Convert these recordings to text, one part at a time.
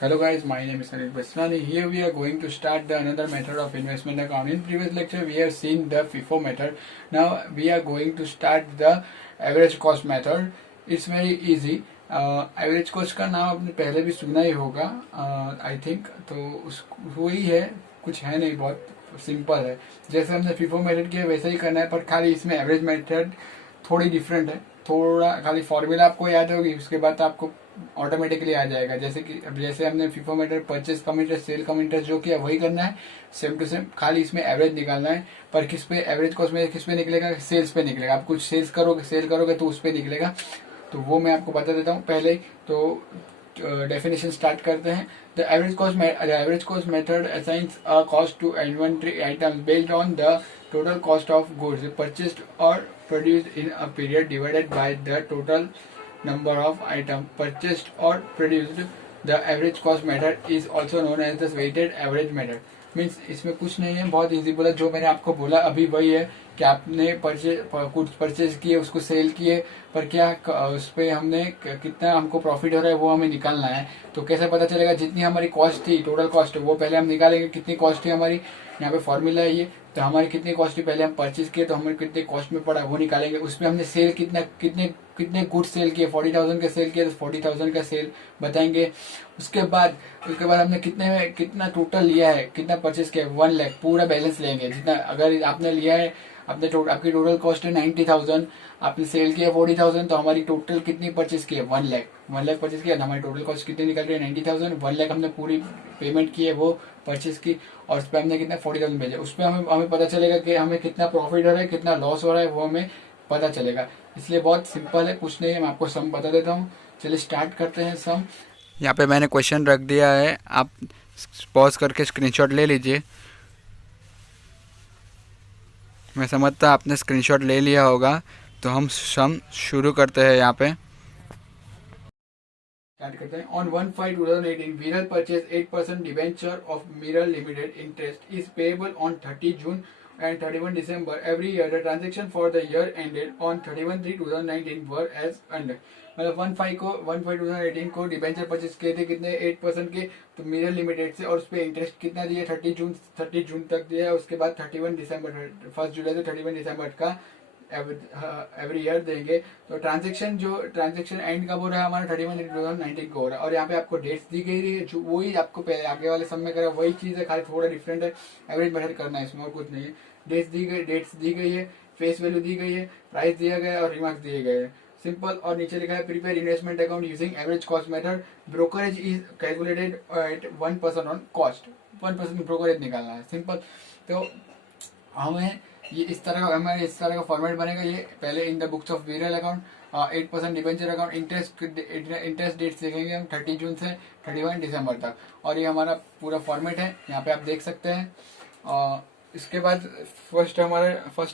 Hello guys, my name is Anil Basrani. Here we are going to start the another method of investment account. In previous lecture we have seen the FIFO method. Now we are going to start the average cost method. It's very easy. Average cost का नाम आपने पहले भी सुना ही होगा I think, तो वही है, कुछ है नहीं, बहुत सिंपल है. जैसे हमने फिफो मेथड किया वैसे ही करना है, पर खाली इसमें एवरेज मेथड थोड़ी डिफरेंट है. थोड़ा खाली फॉर्मूला आपको याद होगी, उसके बाद आपको ऑटोमेटिकली आ जाएगा. जैसे कि जैसे हमने फिफो मीटर परचेज का मीटर सेल का मीटर जो किया वही करना है, सेम टू सेम. खाली इसमें एवरेज निकालना है, पर किस पे एवरेज कॉस्ट में किस पे निकलेगा, सेल्स पे निकलेगा. आप कुछ सेल करोगे तो उस पे निकलेगा. तो वो मैं आपको बता देता हूँ पहले ही. तो डेफिनेशन स्टार्ट करते हैं. The average cost method assigns a cost to inventory items based on the total cost of goods purchased or produced in a period divided by the total number of items purchased or produced. The average cost method is also known as the weighted average method. Means इसमें कुछ नहीं है, बहुत easy बोला. जो मैंने आपको बोला अभी वही है कि आपने कुछ परचेज किए, उसको सेल किए, पर क्या उस पर हमने कितना हमको प्रॉफिट हो रहा है वो हमें निकालना है. तो कैसे पता चलेगा? जितनी हमारी कॉस्ट थी, टोटल कॉस्ट, वो पहले हम निकालेंगे. कितनी कॉस्ट थी हमारी, यहाँ पे फॉर्मूला है ये. तो हमारी कितनी कॉस्ट थी, पहले हम परचेज किए तो हमें कितने कॉस्ट में पड़ा वो निकालेंगे. उसमें हमने सेल कितने गुड सेल किए, 40,000 का सेल किया तो 40,000 का सेल बताएंगे. उसके बाद हमने कितना टोटल लिया है, कितना परचेज किया, 1 लाख पूरा बैलेंस लेंगे. जितना अगर आपने लिया है, आपकी टोटल कॉस्ट है 90,000, आपने सेल किया 40,000, तो हमारी टोटल कितनी परचेज की है, 1 लाख परचेज किया. हमारी टोटल कॉस्ट कितनी निकल रही है, 90,000. 1 लाख हमने पूरी पेमेंट की है, वो परचेज की, और उस पर हमने कितना 40,000 भेजा. उस पर हमें पता चलेगा कि हमें कितना प्रॉफिट हो रहा है, कितना लॉस हो रहा है, वो हमें पता चलेगा. इसलिए बहुत सिंपल है, कुछ नहीं है. मैं आपको सम बता देता हूँ. चलिए स्टार्ट करते हैं सम. यहाँ पे मैंने क्वेश्चन रख दिया है, आप पॉज करके स्क्रीनशॉट ले लीजिए. मैं समझता आपने स्क्रीनशॉट ले लिया होगा. तो हम सम शुरू करते हैं. यहाँ पे स्टार्ट करते हैं. ऑन 1/5/2018 विरल purchase 8% debenture of mirror limited. Interest is payable on 30 June and 31 December every year. The transaction for the year ended on 31/3/2019 were as under. मतलब 1/5/2018 को डिबेंचर परचेज किए थे, कितने 8% के, तो मिरर लिमिटेड से, और उस पर इंटरेस्ट कितना दिया, 30 जून तक दिया है. उसके बाद 31 दिसंबर, 1 जुलाई से 31 दिसंबर का एवरी ईयर देंगे. तो ट्रांजेक्शन एंड कब हो रहा है हमारा, 31/2019 को हो रहा है. और यहाँ पे आपको डेट्स दी गई है, जो वही आपको पहले आगे वाले समय करा वही चीज है, खाली थोड़ा डिफरेंट है. एवरेज मेथड करना है इसमें, और कुछ नहीं है. डेट्स दी गई है, फेस वैल्यू दी गई है, प्राइस दिया गया है, और रिमार्क्स दिए गए हैं. सिंपल. और नीचे लिखा है prepare investment account using average cost method. Brokerage is calculated at 1% on cost. 1% brokerage निकालना है. सिंपल. तो हमें ये इस तरह का हमारे इस तरह का फॉर्मेट बनेगा. ये पहले in the books of Viral account 8% debenture account. Interest dates देखेंगे हम 30 जून से 31 दिसंबर तक. और ये हमारा पूरा फॉर्मेट है, यहाँ पे आप देख सकते हैं. इसके बाद फर्स्ट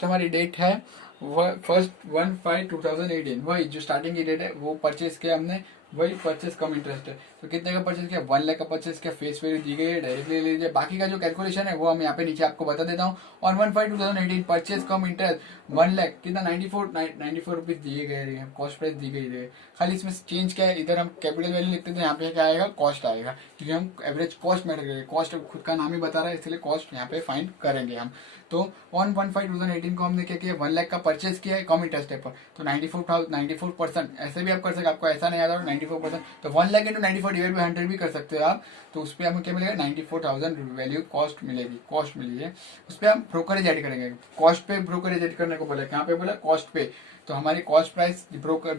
हमारी डेट है 1/5/2018. वही जो स्टार्टिंग की डेट है, वो परचेज किया हमने, वही परचेज कम इंटरेस्ट है. तो कितने का परचेज किया, 1 लाख का परचेज किया. फेस वैल्यू दी गई है, डायरेक्टली ले लीजिए. बाकी का जो कैलकुलेशन है वो हम यहाँ पे नीचे आपको बता देता हूँ. On 1/5/2018 purchase come interest 1 lakh कितना 94 रुपीज दिए गए, कॉस्ट प्राइस दी गई है. खाली इसमें चेंज क्या है, इधर हम कैपिटल वैल्यू लिखते थे, यहाँ पे क्या आएगा, कॉस्ट आएगा, क्योंकि हम एवरेज कॉस्ट मैटर करेंगे. कॉस्ट खुद का नाम ही बता रहा है, इसलिए कॉस्ट यहाँ पे फाइंड करेंगे हम. तो ऑन 1/5/2018 को हमने क्या किया, 1 लाख का परचेज किया है कम इंटरेस्ट पर. तो 94% ऐसे भी आप कर सकते, आपको ऐसा नहीं आता 94%, तो 1 लाख इंटू 94 डिवाइड बाई 100 भी कर सकते हो आप. तो उस पर हमें क्या मिलेगा, 94,000 वैल्यू कॉस्ट मिली है. उस पर हम ब्रोकरेज ऐड करेंगे. कॉस्ट पे ब्रोकरेज ऐड करने को बोला, कहाँ पे बोला, कॉस्ट पे. तो हमारी कॉस्ट प्राइस ब्रोकर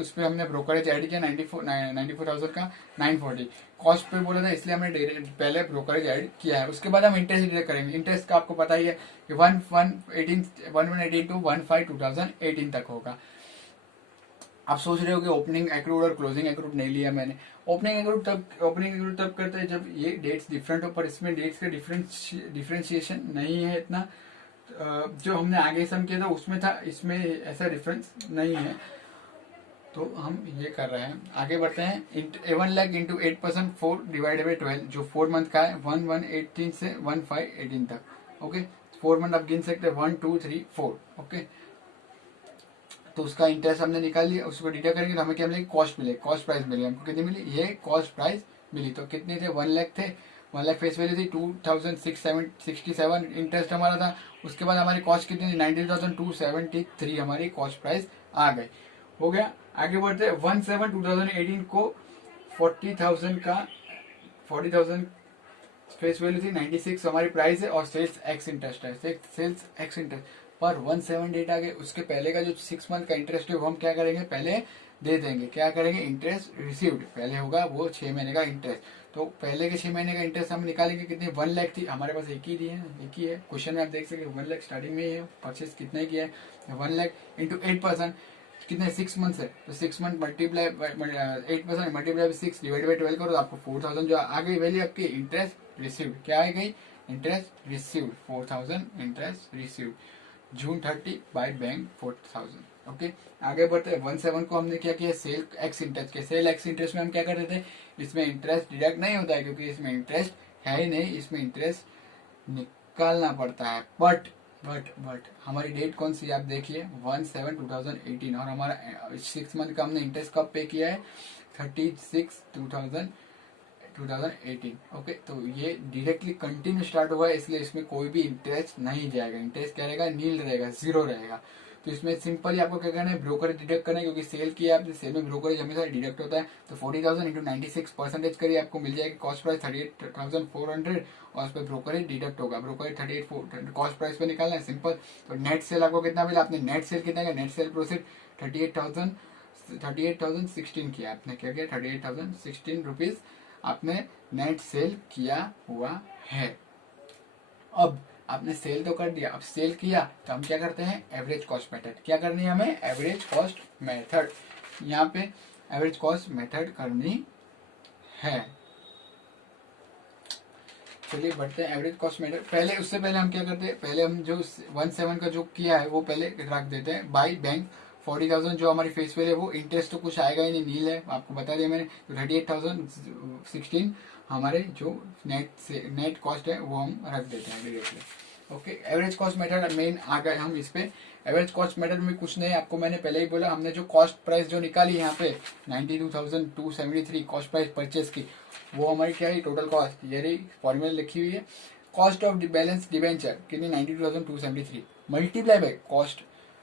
उस पर हमने ब्रोकरेज ऐड किया 94,000 का 940. कॉस्ट पे बोला था, इसलिए हमने पहले ब्रोकरेज ऐड किया है. उसके बाद हम इंटरेस्ट डिडक्ट करेंगे. इंटरेस्ट का आपको पता ही है कि 1118 टू 1/5/2018 तक होगा. आप सोच रहे हो कि ओपनिंग एक्रूड और क्लोजिंग एक्रूड नहीं लिया मैंने. ओपनिंग एक्रूड तब करते हैं जब ये डेट्स डिफरेंट हो, पर इसमें डेट्स का डिफरेंशिएशन नहीं है इतना. जो हमने आगे सम किया था उसमें था, इसमें ऐसा डिफरेंस नहीं है. तो हम ये कर रहे हैं, आगे बढ़ते हैं. 1 लाख इंटू 8% 4 डिवाइडेड बाई 12, जो 4 मंथ का है, 1/1/18 से 1/5/18 तक. ओके, 4 मंथ आप गिन सकते हैं, 1 2 3 4. ओके, तो उसका इंटरेस्ट हमने निकाल लिया. उसको डिडक्ट करेंगे तो हमें क्या मिलेगी, कॉस्ट मिलेगी, कॉस्ट प्राइस मिलेगी. हमको कितनी मिली, ये कॉस्ट प्राइस मिली। तो कितने थे, 1 लाख थे, 1 लाख फेस वैल्यू थी, 2667 इंटरेस्ट हमारा था। उसके बाद हमारी कॉस्ट कितनी थी, 19,273 हमारी कॉस्ट प्राइस आ गई। हो गया। आगे बढ़ते 1/7/2018 को 40,000 फेस वैल्यू थी, 96 हमारी प्राइस है और सेल्स एक्स इंटरेस्ट है, सेल्स एक्स इंटरेस्ट पर 178 आ गए। उसके पहले का जो 6 मंथ का इंटरेस्ट है वो हम क्या करेंगे, पहले दे देंगे। क्या करेंगे, इंटरेस्ट रिसीव्ड पहले होगा वो 6 महीने का इंटरेस्ट। तो पहले के 6 महीने का इंटरेस्ट हम निकालेंगे, कितनी, 1 लाख थी हमारे पास, एक ही है क्वेश्चन में आप देख सकते 1 लाख स्टार्टिंग में ही है, परचेज कितने किया है, 1 लाख इंटू 8%, कितने 6 मंथ है, तो 6 month multiply 8% multiply 6 divide by 12 करो तो आपको 4000 जो आ गई वैल्यू आपकी इंटरेस्ट रिसीव्ड। क्या आ गई, interest received 4000 interest received June 30 by bank 4000। Okay, आगे बढ़ते हैं 17 को हमने क्या किया, सेल एक्स इंटरेस्ट के। सेल एक्स इंटरेस्ट में हम क्या करते थे, इसमें इंटरेस्ट डिडक्ट नहीं होता है क्योंकि इसमें इंटरेस्ट है ही नहीं, इसमें इंटरेस्ट निकालना पड़ता है। बट हमारी डेट कौन सी आप देखिए 1/7/2018 और हमारा 6 मंथ का हमने इंटरेस्ट कब पे किया है 36/2018। ओके, तो ये डायरेक्टली कंटिन्यू स्टार्ट हुआ है इसलिए इसमें कोई भी इंटरेस्ट नहीं जाएगा, इंटरेस्ट क्या रहेगा, नील रहेगा, जीरो रहेगा। तो इसमें सिंपली आपको क्या करना है, ब्रोकरेज डिडक्ट करना है क्योंकि सेल किया आपने, सेल में ब्रोकरेज हमेशा डिडक्ट होता है। तो 40,000 इंटू 96% करिए, आपको मिल जाएगी कॉस्ट प्राइस 38,400 और उस पर ब्रोकरेज डिडक्ट होगा। ब्रोकरेज 38 कॉस्ट प्राइस पे निकालना है, सिंपल। तो नेट सेल आपको कितना मिला, आपने नेट सेल कितना किया, नेट सेल प्रोसीड 38,016 किया आपने, क्या किया 38,016 रुपीज आपने नेट सेल किया हुआ है। अब आपने सेल तो कर दिया, अब सेल किया तो हम क्या करते हैं, एवरेज कॉस्ट मेथड। क्या करनी है हमें, एवरेज कॉस्ट मेथड। यहाँ पे एवरेज कॉस्ट मेथड करनी है। चलिए बढ़ते हैं एवरेज कॉस्ट मेथड। पहले उससे पहले हम क्या करते हैं, पहले हम जो 17 का जो किया है वो पहले रख देते हैं बाई बैंक 40,000 जो हमारी फेस वैल्यू है वो इंटरेस्ट तो कुछ आएगा ही नहीं, नील है, आपको बता दिया मैंने। तो 38,016 हमारे जो नेट कॉस्ट है वो हम रख देते हैं directly. Okay, average cost method मेन आ गए हम इस पे। एवरेज कॉस्ट मेथड में कुछ नहीं, आपको मैंने पहले ही बोला, हमने जो कॉस्ट प्राइस जो निकाली यहाँ पे 92,273 कॉस्ट प्राइस परचेस की, वो हमारी क्या है, टोटल कॉस्ट, ये फॉर्मूला लिखी हुई है। कॉस्ट ऑफ बैलेंस डिबेंचर कितनी 92,273 multiply by cost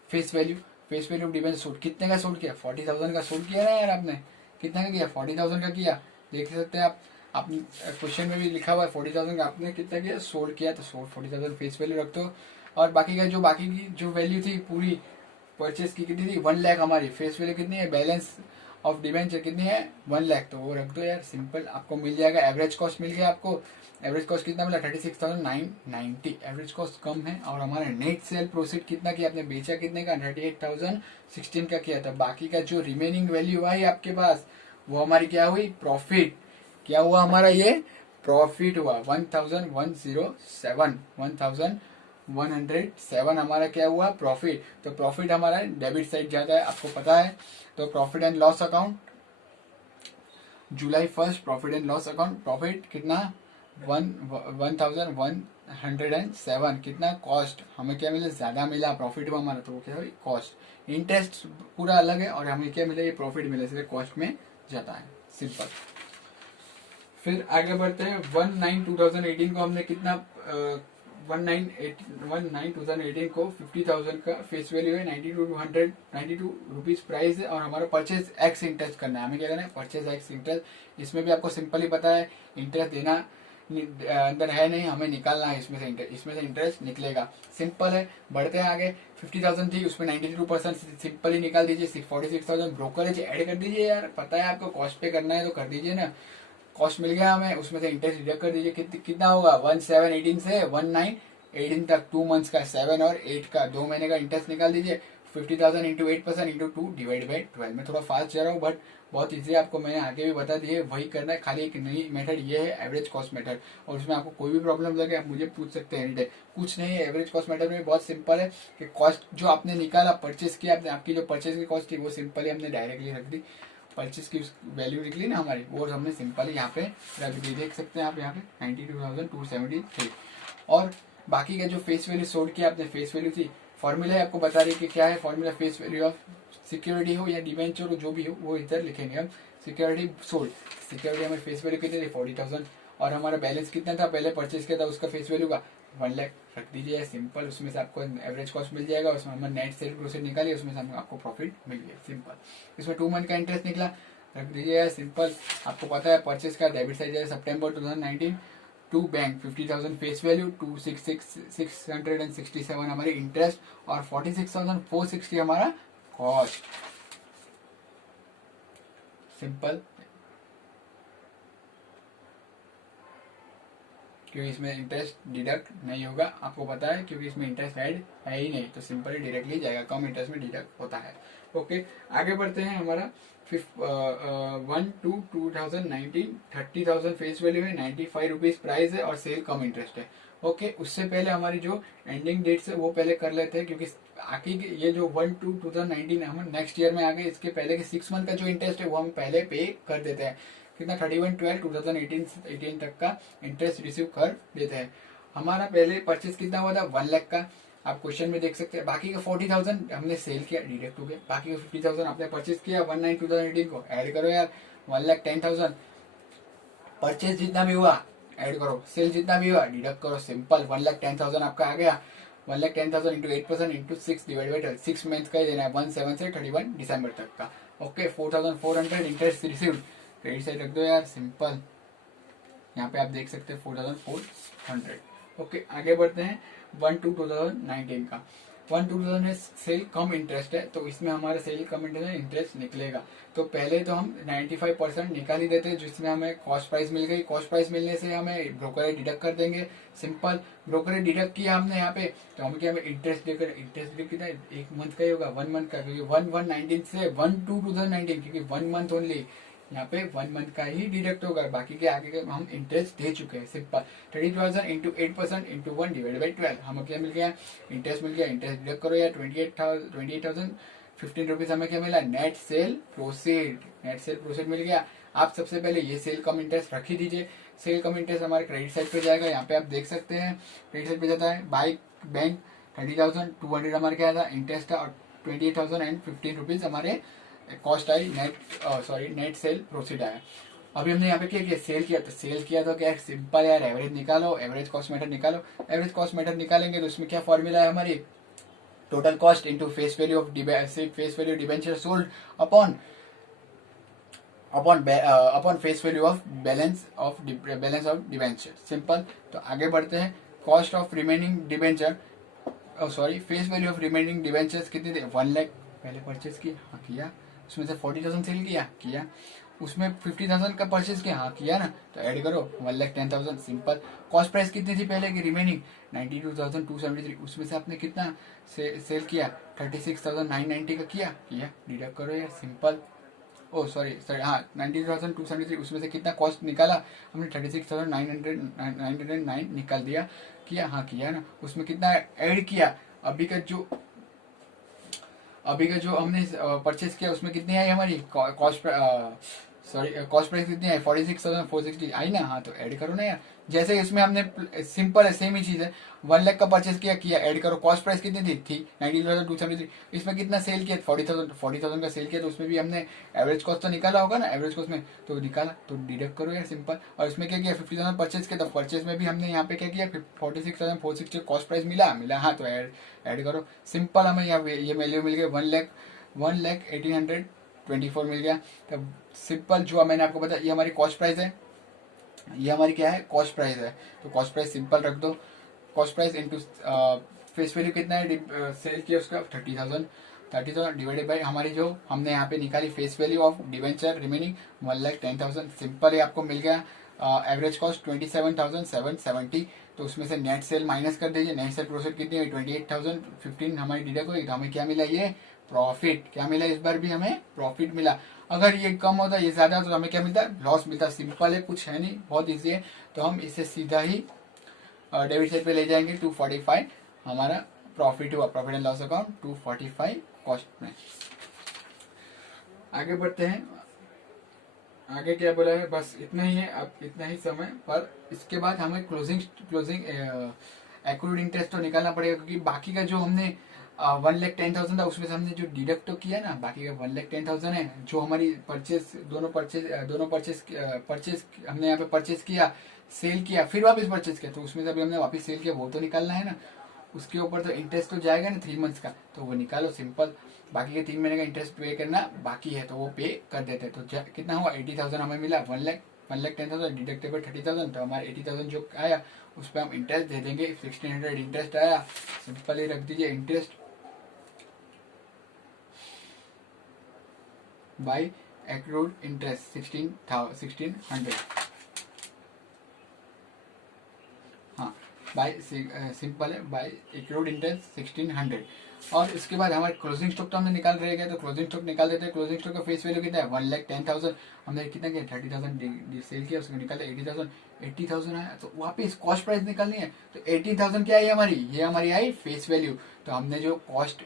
face value, face value of debenture suit कितने का सूट किया, 40,000 का सूट किया ना यार आपने, कितने का किया 40,000 का किया, देख सकते हैं आप क्वेश्चन में भी लिखा हुआ है 40,000 का आपने कितना किया, सोल्ड किया, तो सोल्ड 40,000 फेस वैल्यू रख दो। और बाकी का जो बाकी की जो वैल्यू थी पूरी परचेस की कितनी थी 1 लाख, हमारी फेस वैल्यू कितनी है, बैलेंस ऑफ डिबेंचर कितनी है 1 लाख, तो वो रख दो यार, सिंपल आपको मिल जाएगा। एवरेज कॉस्ट मिल गया आपको, एवरेज कॉस्ट कितना मिला 36,990, एवरेज कॉस्ट कम है। और हमारा नेट सेल प्रोसीड कितना किया आपने, बेचा कितने का 38,016 का किया था। बाकी का जो रिमेनिंग वैल्यू आई आपके पास वो हमारी क्या हुई, प्रॉफिट। क्या हुआ हमारा, ये प्रॉफिट हुआ 1,107 हमारा क्या हुआ, प्रॉफिट। तो प्रॉफिट हमारा डेबिट साइड जाता है, आपको पता है। तो profit and loss account July 1 profit and loss account, profit कितना 1,107, कितना कॉस्ट, हमें क्या मिला, ज्यादा मिला, प्रॉफिट हुआ हमारा, तो वो क्या हुई कॉस्ट। इंटरेस्ट पूरा अलग है और हमें क्या मिला, ये प्रॉफिट मिला, इसलिए कॉस्ट में जाता है, सिंपल। फिर आगे बढ़ते हैं 1/9/2018 को हमने कितना 1/9/2018 को 50,000 का फेस वैल्यू है, 92 रुपीज प्राइस है और हमारा परचेज एक्स इंटरेस्ट करना है। हमें क्या करना है, परचेज एक्स इंटरेस्ट। इसमें भी आपको सिंपली पता है इंटरेस्ट देना अंदर है नहीं, हमें निकालना है इसमें से इंटरेस्ट निकलेगा, सिंपल है। बढ़ते हैं आगे, 50,000 थी उसमें 92% सिंपली निकाल दीजिए, 46,000 ब्रोकरेज ऐड कर दीजिए यार, पता है आपको कॉस्ट पे करना है तो कर दीजिए ना। कॉस्ट मिल गया हमें, उसमें से इंटरेस्ट डिडक्ट कर दीजिए, कितना होगा 1/7/18 से 1/9/18 तक 2 मंथ्स का 7 और 8 का 2 महीने का इंटरेस्ट निकाल दीजिए। 50,000 इंटू 8% इंटू 2 डिवाइड बाई 12 में थोड़ा फास्ट जा रहा हूँ बट बहुत इजी, आपको मैंने आगे भी बता दिए, वही करना है। खाली एक नई मेथड ये है एवरेज कॉस्ट मेथड, और उसमें आपको कोई भी प्रॉब्लम लगे आप मुझे पूछ सकते हैं एनी टाइम, कुछ नहीं है। एवरेज कॉस्ट मेथड में बहुत सिंपल है कि कॉस्ट जो आपने निकाला, परचेस किया आपने, आपकी जो परचेस की कॉस्ट थी वो सिंपली हमने डायरेक्टली रख दी, परचेस की वैल्यू निकली ना हमारी, वो हमने सिंपली यहाँ पे रख दी, देख सकते हैं आप यहाँ पे 92,273। और बाकी का जो फेस वैल्यू सोल्ड किया आपने, फेस वैल्यू थी, फॉर्मूला है आपको बता रही कि क्या है formula, face value of security हो या डिवेंचर हो जो भी हो वो इधर लिखेंगे हम सिक्योरिटी सोल्ड, सिक्योरिटी हमारी फेस वैल्यू कितनी थी 40,000 और हमारा बैलेंस कितना था पहले परचेज किया था उसका फेस वैल्यू का 1 लाख रख दीजिए सिंपल। उसमें से आपको एवरेज कॉस्ट मिल जाएगा, उसमें हमने नेट सेल प्रोसीड निकाली, उसमें से आपको प्रॉफिट मिल गया सिंपल। इसमें 2 मंथ का इंटरेस्ट निकला, रख दीजिए सिंपल। आपको पता है परचेज का डेबिट साइड है सितंबर 2019 टू बैंक 50,000 फेस वैल्यू 266,667 हमारी इंटरेस्ट और 46,460 हमारा कॉस्ट सिंपल। क्योंकि इसमें इंटरेस्ट डिडक्ट नहीं होगा, आपको पता है क्योंकि इसमें इंटरेस्ट ऐड है ही नहीं, तो सिंपल ही डायरेक्टली जाएगा, कम इंटरेस्ट में डिडक्ट होता है। ओके, आगे बढ़ते हैं। हमारा 1/2/2019 30,000 फेस वैल्यू है, 95 रुपीज प्राइस है और सेल कम इंटरेस्ट है। ओके, उससे पहले हमारी जो एंडिंग डेट्स है वो पहले कर लेते हैं, क्योंकि आगे ये जो 1/2/2019 हम नेक्स्ट ईयर में आगे इसके पहले के 6 मंथ का जो इंटरेस्ट है वो हम पहले पे कर देते हैं। कितना 31/12/2018 तक का इंटरेस्ट रिसीव कर देते हैं। हमारा पहले परचेज कितना हुआ था 1 लाख का, आप क्वेश्चन में देख सकते हैं। बाकी का 40,000 हमने सेल किया, डिडक्ट हो गया। बाकी का 50,000 आपने परचेज किया 1/9/2018 को, ऐड करो यार 1,10,000। परचेज जितना भी हुआ ऐड करो, सेल जितना भी हुआ डिडक्ट करो, सिंपल 1,10,000 आपका आ गया। 1,10,000 into 8% into 6 divide by 6 month का ही देना है, 1/7 से 31 दिसंबर तक का। Okay, 4,400 interest received, credit side रख दो यार सिंपल। यहाँ पे आप देख सकते हैं 4,400। ओके, आगे बढ़ते हैं 1/2/2019 का। 1/2/2000 में सेल कम इंटरेस्ट है, तो इसमें हमारा सेल कम इंटरेस्ट निकलेगा। तो पहले तो हम 95% निकाल ही देते हैं, जिसमें हमें कॉस्ट प्राइस मिल गई। कॉस्ट प्राइस मिलने से हमें ब्रोकरेज डिडक्ट कर देंगे, सिंपल। ब्रोकरेज डिडक्ट किया हमने यहाँ पे, तो हम क्या, हमें इंटरेस्ट देकर, इंटरेस्ट कितना एक मंथ का ही होगा, 1 मंथ का, क्योंकि 1/1/19 से 1/2/2019, क्योंकि 1 मंथ ओनली यहाँ पे 1 मंथ का ही डिडक्ट होगा, बाकी के आगे के हम इंटरेस्ट दे चुके हैं simple. 30,000 into 8% into 1 divide by 12 हमें क्या मिल गया, इंटरेस्ट मिल गया। इंटरेस्ट डिडक्ट करो यार 28,015 रुपीज हमें क्या मिला, net sale proceed, net sale proceed मिल गया। आप सबसे पहले ये सेल कम इंटरेस्ट रख ही दीजिए। सेल कम इंटरेस्ट हमारे क्रेडिट साइड पे जाएगा, यहाँ पे आप देख सकते हैं क्रेडिट साइड पे जाता है। बाई बैंक 30,200 हमारे क्या था इंटरेस्ट था, और 28,015 रुपीज हमारे कॉस्ट आई, नेट सेल प्रोसीड आया। अभी हमने यहाँ पे क्या किया, सेल किया, तो सेल किया तो क्या सिंपल यार, एवरेज निकालो, एवरेज कॉस्ट मेथड निकालो। एवरेज कॉस्ट मेथड निकालेंगे तो उसमें क्या फॉर्मूला है हमारी, total cost into face value of debenture sold upon face value of balance of debenture, simple. तो आगे बढ़ते हैं। Cost of remaining debenture, face value of remaining debentures कितनी थी, 1 लाख पहले परचेज की, हाँ किया। उसमें से 40,000 सेल किया। उसमें 50,000 का परचेज किया, हाँ किया ना, तो ऐड करो 1,10,000 सिंपल। कॉस्ट प्राइस कितनी थी पहले की रिमेनिंग 92,273, उसमें से आपने कितना सेल किया 36,990 का किया, डिडक्ट करो यार सिंपल। ओ सॉरी हाँ 92,273, उसमें से कितना कॉस्ट निकाला हमने 36,909 निकाल दिया, किया, हाँ किया ना। उसमें कितना ऐड किया, अभी का जो हमने परचेज किया उसमें कितनी आई हमारी कॉस्ट प्राइस कितनी आई 46,460 आई ना, हाँ तो ऐड करो ना यार। जैसे इसमें हमने सिंपल है, सेम ही चीज है, 1 लाख का परचेज किया, ऐड करो। कॉस्ट प्राइस कितनी थी 92,273, इसमें कितना सेल किया 40,000 का सेल किया, तो उसमें भी हमने एवरेज कॉस्ट तो निकाला होगा ना, एवरेज कॉस्ट में तो निकाला, तो डिडक्ट करो यार सिंपल। और इसमें क्या किया 50,000 परचेज किया, तो परचेज में भी हमने यहाँ पे क्या किया 46,460 कॉस्ट प्राइस मिला, हाँ तो ऐड करो सिंपल। हमें यहाँ ये वैल्यू मिल गई 1,18,24 मिल गया। तब सिंपल जो मैंने आपको बताया, ये हमारी कॉस्ट प्राइस है, ये हमारी क्या है कॉस्ट प्राइस है, तो कॉस्ट प्राइस सिंपल रख दो। Cost price into face value कितना है सेल किया उसका 30,000 डिवाइडेड बाई हमारी जो हमने यहाँ पे निकाली face value of debenture remaining 1,10,000 simple ही आपको मिल गया। एवरेज कॉस्ट 27,770, तो उसमें से नेट सेल माइनस कर दीजिए। नेट सेल प्रोसेस कितनी हुई 28,015 हमारी डिडक्ट हुई, तो हमें क्या मिला, ये प्रॉफिट। क्या मिला, इस बार भी हमें प्रॉफिट मिला। अगर ये कम होता, ये ज्यादा, तो हमें क्या मिलता, लॉस मिलता। सिंपल है, कुछ है नहीं, बहुत ईजी है। तो हम इसे सीधा ही डेबिट साइड पे ले जाएंगे। 245 हमारा प्रॉफिट हुआ, profit and loss account 245 cost में। आगे बढ़ते हैं, आगे क्या बोला है, बस इतना ही है, अब इतना ही समय पर। इसके बाद हमें क्लोजिंग एक्रूड इंटरेस्ट तो निकालना पड़ेगा, क्योंकि बाकी का जो हमने 1,10,000 था, उसमें से हमने जो डिडक्ट तो किया ना, बाकी का 1,10,000 है जो हमारी परचेस दोनों परचेस हमने यहाँ पे परचेस किया, सेल किया, फिर वापस परचेस किया, तो उसमें से अभी हमने वापस सेल किया, वो तो निकालना है ना। उसके ऊपर तो इंटरेस्ट तो जाएगा ना 3 मंथ्स का, तो वो निकालो सिंपल। बाकी के 3 महीने का इंटरेस्ट पे करना बाकी है, तो वो पे कर देते हैं। तो कितना हुआ, 80,000 हमें मिला। 1,10,000 डिडक्टेबल 30,000, तो हमारे 80,000 जो आया उस पर हम इंटरेस्ट दे देंगे। 1,600 इंटरेस्ट आया, सिंपल ही रख दीजिए इंटरेस्ट बाई एक्रूड इंटरेस्ट 1600। हाँ, बाय सिंपल है, बाय एक्रूड इंटरेस्ट 1600। और इसके बाद हमारे क्लोजिंग स्टॉक तो हमने निकाल रहे गए, तो क्लोजिंग स्टॉक निकाल देते हैं। क्लोजिंग स्टॉक का फेस वैल्यू कितना है, 1,10,000। हमने कितना किया, 30,000 सेल किया, उसको निकाला 80,000। 80,000 आया, तो वापिस कॉस्ट प्राइस निकालनी है। तो 18,000 क्या आई हमारी, ये हमारी आई फेस वैल्यू। तो हमने जो कॉस्ट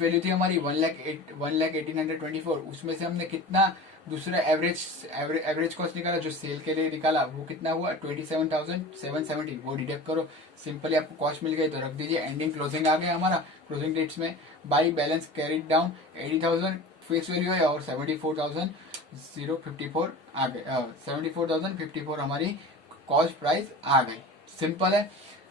वैल्यू थी हमारी 1,18,24, उसमें से हमने कितना दूसरा एवरेज कॉस्ट निकाला जो सेल के लिए निकाला, वो कितना हुआ 27,770, वो डिडक्ट करो। सिंपली आपको कॉस्ट मिल गई तो रख दीजिए। एंडिंग क्लोजिंग आ गया हमारा। क्लोजिंग डेट्स में by balance carried down 80,000 face value है और 74,054 आ गए। 74,054 हमारी कॉस्ट प्राइस आ गई। सिंपल है।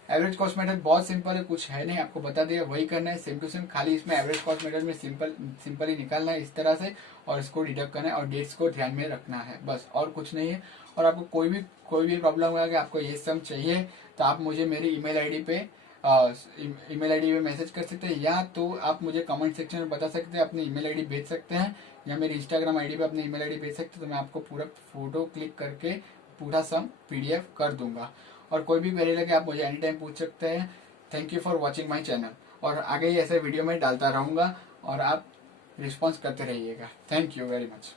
एवरेज कॉस्ट मेथड बहुत सिंपल है, कुछ है नहीं, आपको बता दिया, वही करना है सेम टू सेम। खाली इसमें एवरेज कॉस्ट मेथड में सिंपल ही निकालना है इस तरह से, और इसको डिडक्ट करना है और डेट्स को ध्यान में रखना है, बस और कुछ नहीं है। और आपको कोई भी प्रॉब्लम होगा कि आपको ये सम चाहिए, तो आप मुझे मेरी ईमेल आईडी पे मैसेज कर सकते हैं, या तो आप मुझे कमेंट सेक्शन में बता सकते हैं, अपनी ईमेल आईडी भेज सकते हैं, या मेरी इंस्टाग्राम आईडी पे अपनी ईमेल आईडी भेज सकते हैं। तो मैं आपको पूरा फोटो क्लिक करके पूरा सम पीडीएफ कर दूंगा। और कोई भी क्वेरी लगे आप मुझे एनी टाइम पूछ सकते हैं। Thank you for watching my channel, और आगे ही ऐसे वीडियो में डालता रहूंगा और आप रिस्पॉन्स करते रहिएगा। Thank you very much.